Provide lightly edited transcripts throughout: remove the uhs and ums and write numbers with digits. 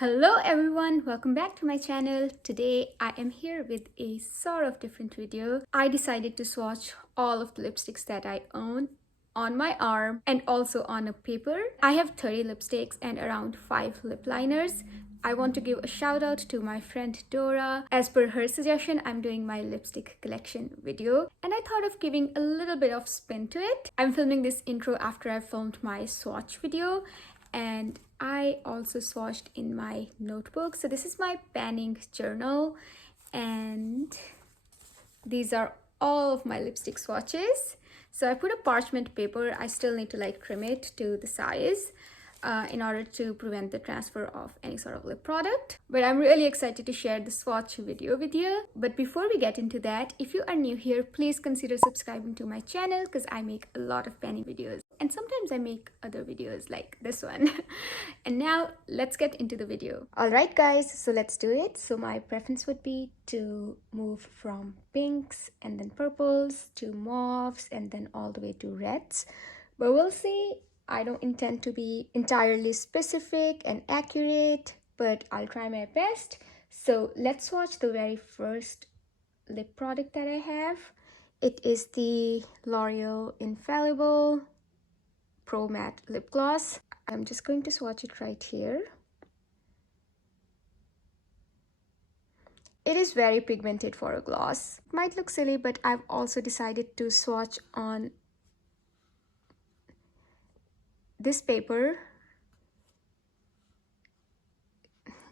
Hello everyone, welcome back to my channel. Today I am here with a sort of different video. I decided to swatch all of the lipsticks that I own on my arm and also on a paper. I have 30 lipsticks and around 5 lip liners. I want to give a shout out to my friend Dora. As per her suggestion, I'm doing my lipstick collection video and I thought of giving a little bit of spin to it. I'm filming this intro after I filmed my swatch video, and I also swatched in my notebook. So this is my panning journal and these are all of my lipstick swatches. So I put a parchment paper. I still need to trim it to the size in order to prevent the transfer of any sort of lip product. But I'm really excited to share the swatch video with you. But before we get into that, if you are new here, please consider subscribing to my channel because I make a lot of panning videos. And sometimes I make other videos like this one. And now let's get into the video. Alright guys, so let's do it. So my preference would be to move from pinks and then purples to mauves and then all the way to reds. But we'll see. I don't intend to be entirely specific and accurate, but I'll try my best. So let's swatch the very first lip product that I have. It is the L'Oreal Infallible Pro Matte Lip Gloss. I'm just going to swatch it right here. It is very pigmented for a gloss. It might look silly, but I've also decided to swatch on this paper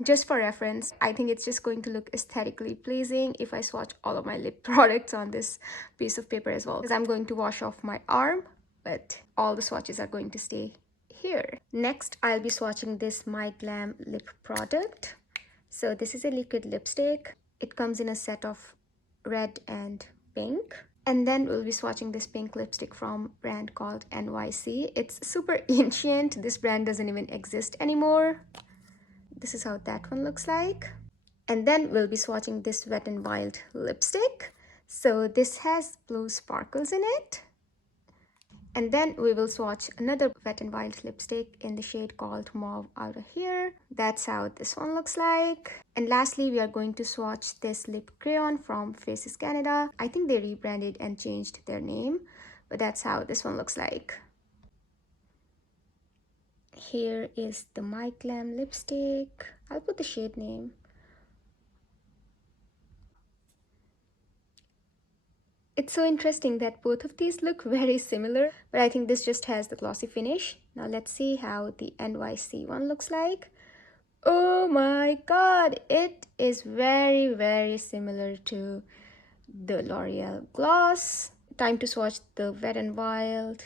just for reference. I think it's just going to look aesthetically pleasing if I swatch all of my lip products on this piece of paper as well, because I'm going to wash off my arm, but all the swatches are going to stay here. Next, I'll be swatching this My Glam lip product. So this is a liquid lipstick. It comes in a set of red and pink. And then we'll be swatching this pink lipstick from a brand called NYC. It's super ancient. This brand doesn't even exist anymore. This is how that one looks like. And then we'll be swatching this Wet n Wild lipstick. So this has blue sparkles in it. And then we will swatch another Wet n Wild lipstick in the shade called Mauve Outer Here. That's how this one looks like. And lastly, we are going to swatch this lip crayon from Faces Canada. I think they rebranded and changed their name, but that's how this one looks like. Here is the My Glam lipstick. I'll put the shade name. It's so interesting that both of these look very similar, but I think this just has the glossy finish. Now let's see how the NYC one looks like. Oh my god, it is very, very similar to the L'Oreal gloss. Time to swatch the Wet n Wild.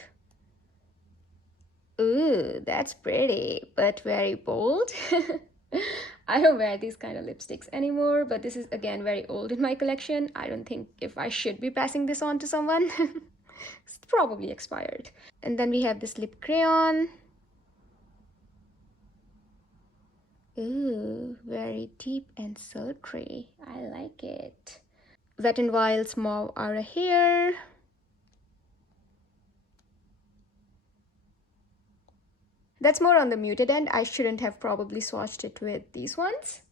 Ooh, that's pretty, but very bold. I don't wear these kind of lipsticks anymore, but this is again very old in my collection. I don't think if I should be passing this on to someone. It's probably expired. And then we have this lip crayon. Ooh, very deep and sultry. I like it. Wet n Wild's Mauve Outer Here. That's more on the muted end. I shouldn't have probably swatched it with these ones.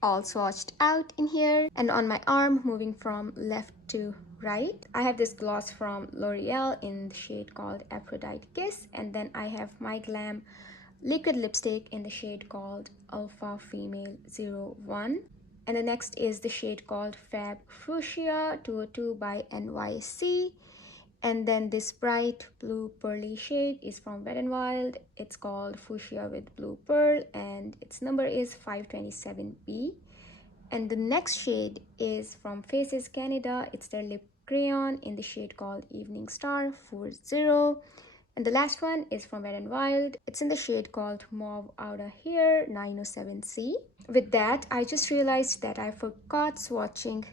All swatched out in here. And on my arm, moving from left to right, I have this gloss from L'Oreal in the shade called Aphrodite Kiss. And then I have My Glam liquid lipstick in the shade called Alpha Female 01. And the next is the shade called Fab Fuchsia 202 by NYC. And then this bright blue pearly shade is from Wet n Wild. It's called Fuchsia with Blue Pearl and its number is 527B. And the next shade is from Faces Canada. It's their lip crayon in the shade called Evening Star 40. And the last one is from Wet n Wild. It's in the shade called Mauve Outer Here 907C. With that, I just realized that I forgot swatching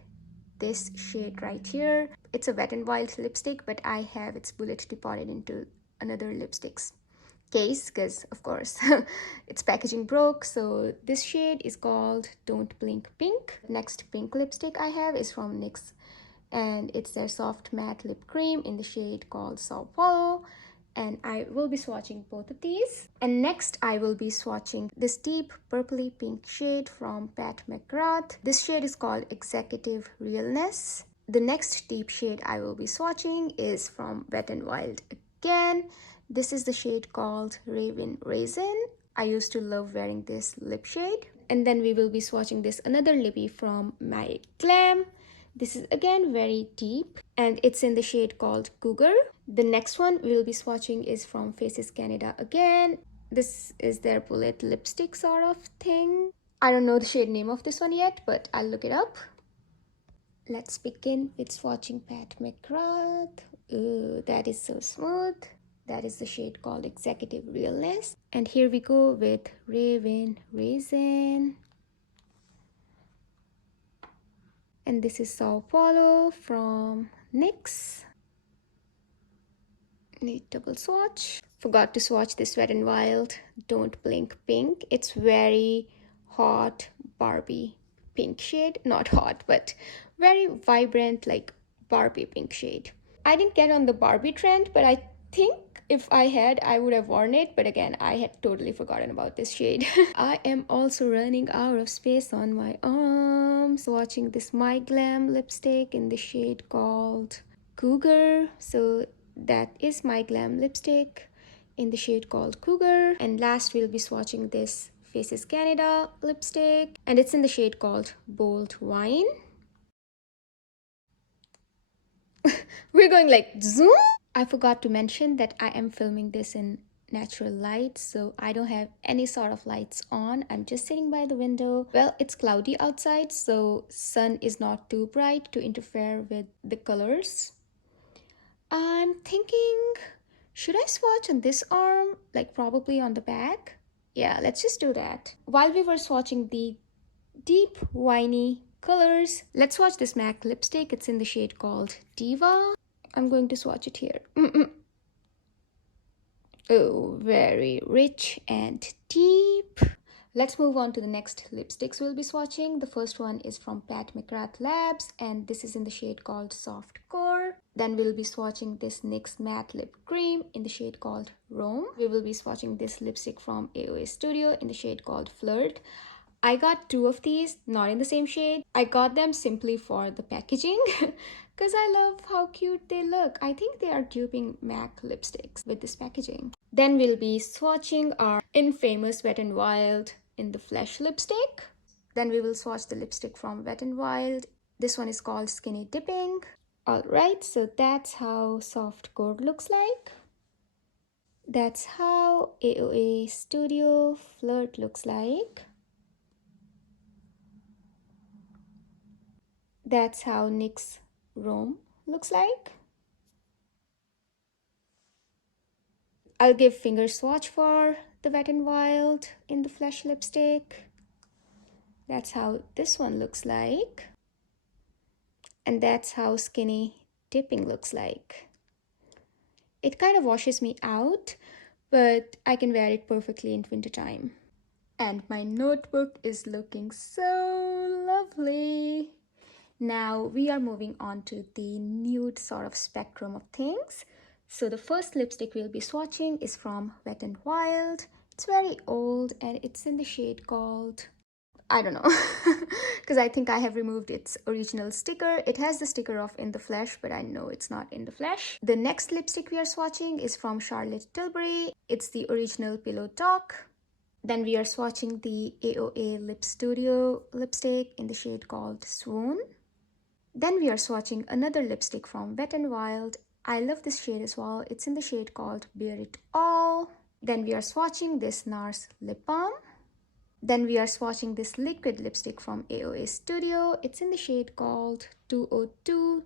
this shade right here. It's a Wet n Wild lipstick, but I have its bullet deposited into another lipstick's case because of course its packaging broke. So this shade is called Don't Blink Pink. Next pink lipstick I have is from NYX and it's their soft matte lip cream in the shade called Sao Paulo. and I will be swatching both of these. And next I will be swatching this deep purpley pink shade from Pat McGrath. This shade is called Executive Realness. The next deep shade I will be swatching is from Wet n Wild again. This is the shade called Raven Raisin. I used to love wearing this lip shade. And then we will be swatching this another lippy from My Glam. This is again very deep and it's in the shade called Cougar. The next one we will be swatching is from Faces Canada again. This is their bullet lipstick sort of thing. I don't know the shade name of this one yet, but I'll look it up. Let's begin with swatching Pat McGrath. Ooh, that is so smooth. That is the shade called Executive Realness. And here we go with Raven Raisin. And this is Sao Paulo from NYX. Need double swatch. Forgot to swatch this Wet n Wild Don't Blink Pink. It's very hot Barbie pink shade. Not hot, but very vibrant, like Barbie pink shade. I didn't get on the Barbie trend, but I think if I had, I would have worn it. But again, I had totally forgotten about this shade. I am also running out of space on my arms. Swatching this My Glam lipstick in the shade called Cougar. So that is My Glam lipstick in the shade called Cougar. And last we'll be swatching this Faces Canada lipstick, and it's in the shade called Bold Wine. We're going like zoom. I forgot to mention that I am filming this in natural light, so I don't have any sort of lights on. I'm just sitting by the window. Well, it's cloudy outside, so sun is not too bright to interfere with the colors. I'm thinking, should I swatch on this arm? Like probably on the back? Yeah, let's just do that. While we were swatching the deep, winey colors, let's swatch this MAC lipstick. It's in the shade called Diva. I'm going to swatch it here. Oh, very rich and deep. Let's move on to the next lipsticks we'll be swatching. The first one is from Pat McGrath Labs, and this is in the shade called Soft Core. Then we'll be swatching this NYX Matte Lip Cream in the shade called Rome. We will be swatching this lipstick from AOA Studio in the shade called Flirt. I got two of these, not in the same shade. I got them simply for the packaging because I love how cute they look. I think they are duping MAC lipsticks with this packaging. Then we'll be swatching our infamous Wet n Wild in the Flesh lipstick. Then we will swatch the lipstick from Wet n Wild. This one is called Skinny Dipping. Alright, so that's how Soft Core looks like. That's how AOA Studio Flirt looks like. That's how NYX Rome looks like. I'll give finger swatch for the Wet n Wild in the Flesh lipstick. That's how this one looks like. And that's how Skinny Dipping looks like. It kind of washes me out, but I can wear it perfectly in wintertime. And my notebook is looking so lovely. Now we are moving on to the nude sort of spectrum of things. So the first lipstick we'll be swatching is from Wet n Wild. It's very old and it's in the shade called, I don't know, because I think I have removed its original sticker. It has the sticker of In the Flesh, but I know it's not In the Flesh. The next lipstick we are swatching is from Charlotte Tilbury. It's the original Pillow Talk. Then we are swatching the AOA Lip Studio lipstick in the shade called Swoon. Then we are swatching another lipstick from Wet n Wild. I love this shade as well. It's in the shade called Bear It All. Then we are swatching this NARS Lip Balm. Then we are swatching this liquid lipstick from AOA Studio. It's in the shade called 2002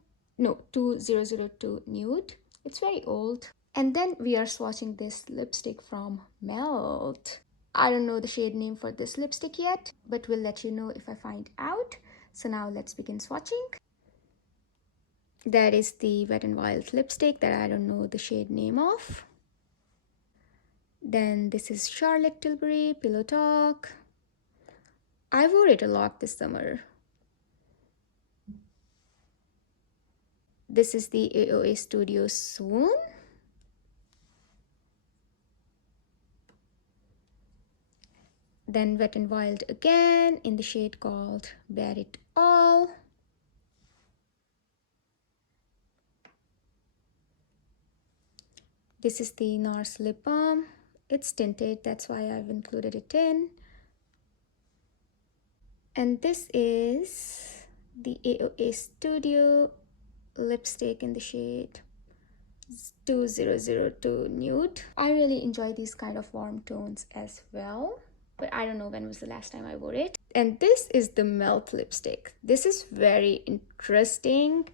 Nude. It's very old. And then we are swatching this lipstick from Melt. I don't know the shade name for this lipstick yet, but we'll let you know if I find out. So now let's begin swatching. That is the Wet n Wild lipstick that I don't know the shade name of. Then this is Charlotte Tilbury Pillow Talk. I wore it a lot this summer. This is the AOA Studio Swoon. Then Wet n Wild again in the shade called Bear It All. This is the NARS lip balm. It's tinted, that's why I've included it in. And this is the AOA Studio lipstick in the shade 2002 Nude. I really enjoy these kind of warm tones as well, but I don't know when was the last time I wore it. And this is the Melt lipstick. This is very interesting.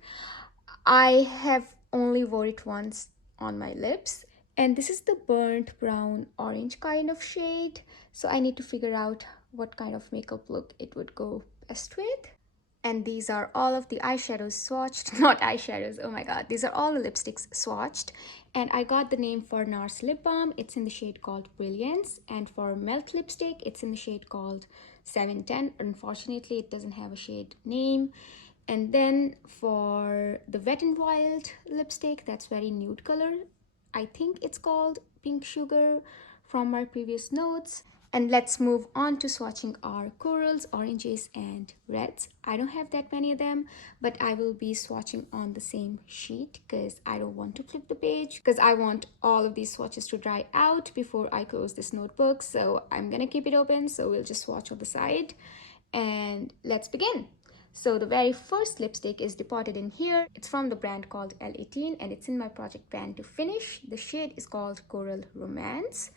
I have only wore it once on my lips, and this is the burnt brown orange kind of shade, so I need to figure out what kind of makeup look it would go best with. And these are all of the eyeshadows swatched, not eyeshadows, oh my god, these are all the lipsticks swatched. And I got the name for NARS lip balm, it's in the shade called Brilliance, and for Melt lipstick it's in the shade called 710. Unfortunately it doesn't have a shade name. And then for the Wet n Wild lipstick, that's very nude color, I think it's called Pink Sugar from my previous notes. And let's move on to swatching our corals, oranges, and reds. I don't have that many of them, but I will be swatching on the same sheet because I don't want to flip the page, because I want all of these swatches to dry out before I close this notebook. So I'm gonna keep it open, so we'll just swatch on the side. And let's begin. So the very first lipstick is deposited in here. It's from the brand called L18 and it's in my project Pan to Finish. The shade is called Coral Romance.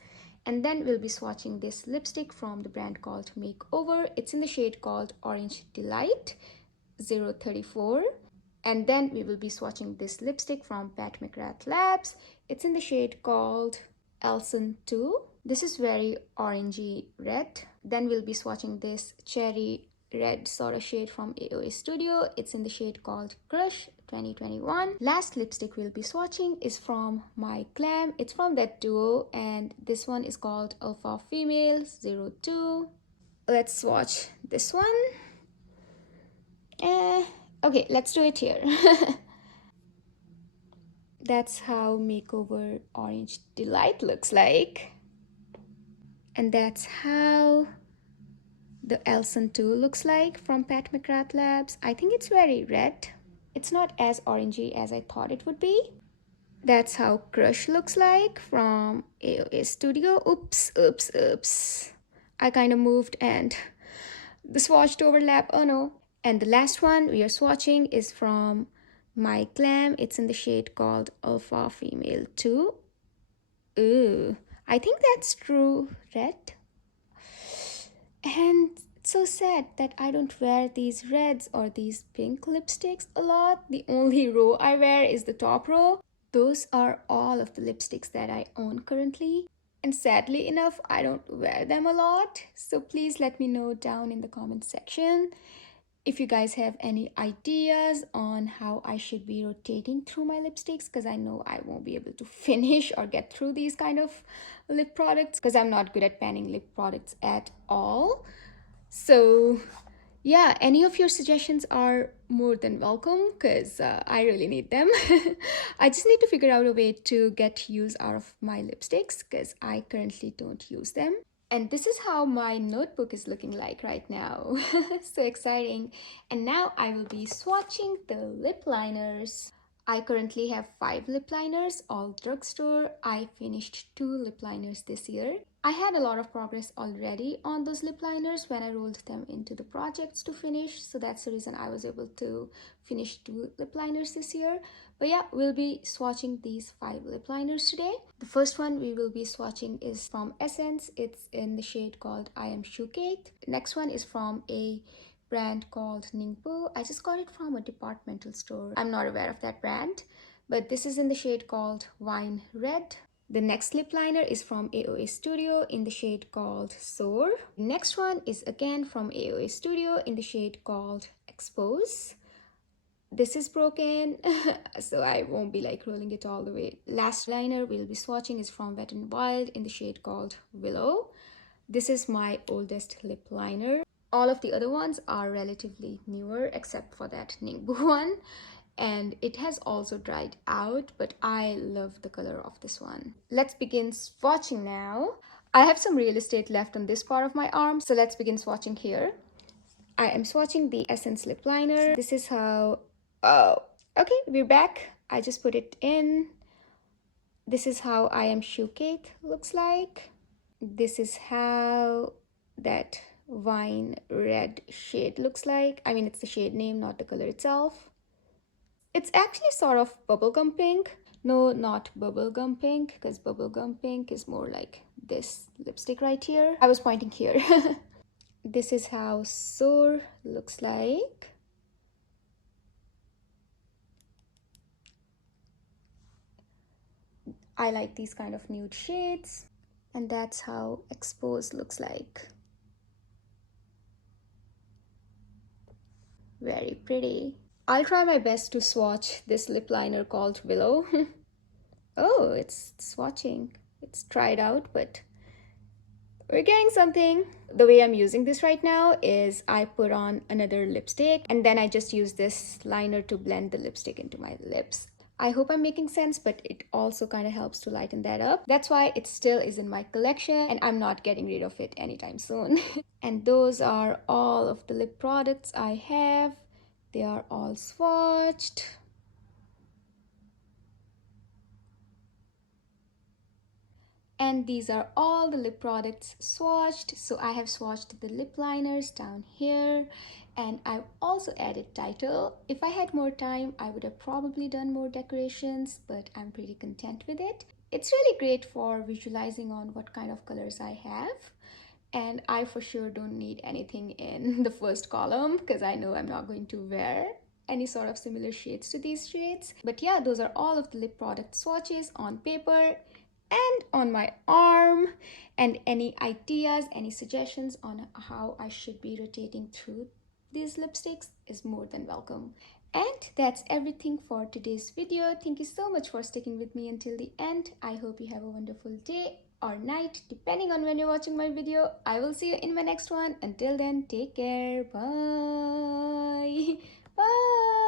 And then we'll be swatching this lipstick from the brand called Makeover. It's in the shade called Orange Delight 034. And then we will be swatching this lipstick from Pat McGrath Labs. It's in the shade called Elson 2. This is very orangey red. Then we'll be swatching this cherry red sort of shade from AOA Studio. It's in the shade called Crush 2021. Last lipstick we'll be swatching is from My Glam. It's from that duo and this one is called Alpha Female 02. Let's swatch this one. Okay, let's do it here. That's how Makeover Orange Delight looks like. And that's how the Elson 2 looks like from Pat McGrath Labs. I think it's very red. It's not as orangey as I thought it would be. That's how Crush looks like from AOA Studio. Oops. I kind of moved and the swatched overlap, oh no. And the last one we are swatching is from My Glam. It's in the shade called Alpha Female 2. Ooh, I think that's true red. And it's so sad that I don't wear these reds or these pink lipsticks a lot. The only row I wear is the top row. Those are all of the lipsticks that I own currently. And sadly enough, I don't wear them a lot. So please let me know down in the comment section if you guys have any ideas on how I should be rotating through my lipsticks, because I know I won't be able to finish or get through these kind of lip products because I'm not good at panning lip products at all. So yeah, any of your suggestions are more than welcome because I really need them. I just need to figure out a way to get use out of my lipsticks because I currently don't use them. And this is how my notebook is looking like right now. So exciting. And now I will be swatching the lip liners. I currently have 5 lip liners, all drugstore. I finished 2 lip liners this year. I had a lot of progress already on those lip liners when I rolled them into the projects to finish. So that's the reason I was able to finish 2 lip liners this year. But yeah, we'll be swatching these 5 lip liners today. The first one we will be swatching is from Essence. It's in the shade called I Am Shoutout. Next one is from a brand called Ningpo. I just got it from a departmental store. I'm not aware of that brand, but this is in the shade called Wine Red. The next lip liner is from AOA Studio in the shade called Soar. The next one is again from AOA Studio in the shade called Expose. This is broken, so I won't be like rolling it all the way. Last liner we'll be swatching is from Wet n Wild in the shade called Willow. This is my oldest lip liner. All of the other ones are relatively newer except for that Ningbo one. And it has also dried out, but I love the color of this one. Let's begin swatching now. I have some real estate left on this part of my arm, so let's begin swatching here. I am swatching the Essence lip liner. This is how, oh, okay, we're back. I just put it in. This is how I Am Shoutout looks like. This is how that wine red shade looks like. I mean, it's the shade name, not the color itself. It's actually sort of bubblegum pink. No, not bubblegum pink, because bubblegum pink is more like this lipstick right here. I was pointing here. This is how Soar looks like. I like these kind of nude shades. And that's how Exposed looks like. Very pretty. I'll try my best to swatch this lip liner called Willow. Oh, it's swatching. It's tried out, but we're getting something. The way I'm using this right now is I put on another lipstick and then I just use this liner to blend the lipstick into my lips. I hope I'm making sense, but it also kind of helps to lighten that up. That's why it still is in my collection and I'm not getting rid of it anytime soon. And those are all of the lip products I have. They are all swatched. And these are all the lip products swatched. So I have swatched the lip liners down here, and I've also added title. If I had more time, I would have probably done more decorations, but I'm pretty content with it. It's really great for visualizing on what kind of colors I have. And I for sure don't need anything in the first column because I know I'm not going to wear any sort of similar shades to these shades. But yeah, those are all of the lip product swatches on paper and on my arm, and any ideas, any suggestions on how I should be rotating through these lipsticks is more than welcome. And that's everything for today's video. Thank you so much for sticking with me until the end. I hope you have a wonderful day or night, depending on when you're watching my video. I will see you in my next one. Until then, take care. Bye. Bye.